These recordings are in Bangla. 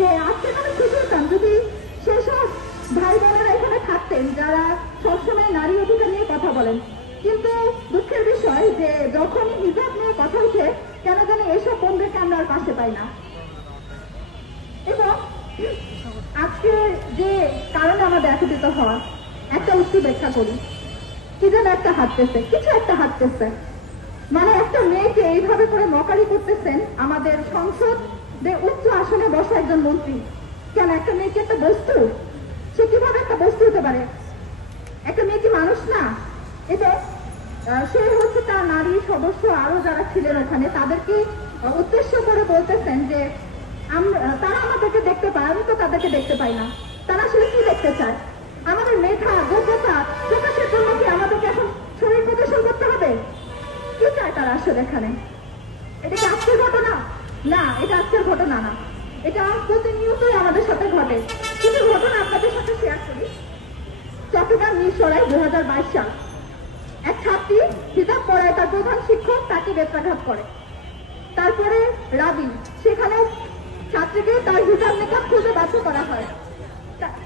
যে আজকে আমি খুশি হতাম যদি সেসব ভাই বোনেরা এখানে থাকতেন যারা সবসময় নারী অধিকার নিয়ে কথা বলেন। কিন্তু দুঃখের বিষয় যে যখনই হিজাব নিয়ে কথা উঠে কেন জানি এসব বোনদেরকে আমরা আর পাশে পাই না। এবং আজকে যে কারণে আমাদের একত্রিত হওয়া, একটা উক্তি ব্যাখ্যা করি। কি যেন একটা হাঁটতেছে, কিছু একটা হাঁটতেছে, মানে একটা মেয়েকে এইভাবে করে মকারি করতেছেন আমাদের সংসদে উচ্চ আসনে বসা একজন মন্ত্রী। কেন একটা মেয়েকে একটা বস্তু, সে কিভাবে একটা বস্তু হতে পারে? একটা মেয়ে কি মানুষ না? এবং সে হচ্ছে তার নারী সদস্য আরো যারা ছিলেন ওখানে তাদেরকে উদ্দেশ্য করে বলতেছেন যে তারা আমাদেরকে দেখতে পায়, আমি তো তাদেরকে দেখতে পাই না। তারা আসলে কি দেখতে চায়? আমাদের মেধা যোগ্যতা প্রকাশের জন্য কি আমাদেরকে এখন শরীর প্রদর্শন করতে হবে? কি চায় তারা আসলে এখানে? এটা কি আজকের ঘটনা? না, এটা আজকের ঘটনা না, এটা প্রতিনিয়তই আমাদের সাথে ঘটে। কিছু ঘটনা আপনাদের সাথে শেয়ার করি। চট্টগ্রাম মিরসরাই 2022 সাল, এক ছাত্রী হিজাব পরায় তার প্রধান শিক্ষক তাকে বেত্রাঘাত করে। তারপরে রাবি, সেখানে ছাত্রীকে তার হিজাব নিকাব খুঁজে বাধ্য করা হয়।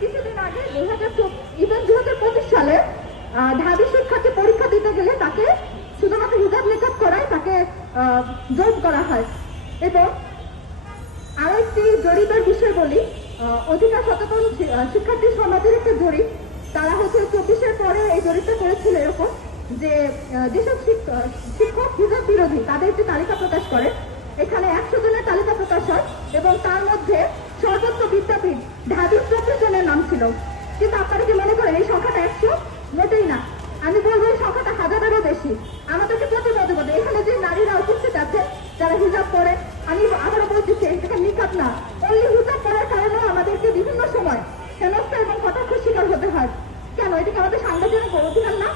কিছুদিন আগে 2025 সালে ঢাবি শিক্ষার্থী পরীক্ষা দিতে গেলে তাকে শুধুমাত্র হিজাব নিকাব করায় তাকে জোর করা হয়। এবং আরো একটি জরিপের বিষয় বলি, অধিকার সচেতন শিক্ষার্থী সমাজের একটা জরিপ, তারা হচ্ছে 24-এর পরে এই জরিপটা করেছিল এরকম যে যেসব শিক্ষক হিজাব বিরোধী তাদের একটি তালিকা প্রকাশ করে। এখানে 100 জনের তালিকা প্রকাশ হয় এবং তার মধ্যে সর্বোচ্চ বিদ্যাপীঠ ঢাবির 24 জনের নাম ছিল। কিন্তু আপনারা কি মনে করেন এই সংখ্যাটা 100? মোটেই না। আমি বলবো এই সংখ্যাটা হাজারেরও বেশি। আমাদেরকে প্রতিবাদ করতে এখানে যে নারীরা উপস্থিত আছে যারা হিজাব পরে, আমি আবারও বলতেছি এটা নিকাব না, ওই হিজাব পরার কারণেও আমাদেরকে বিভিন্ন সময় হেনস্থা এবং কটাক্ষের শিকার হতে হয়। কেন? এটা কি আমাদের সাংবিধানিক অধিকার না?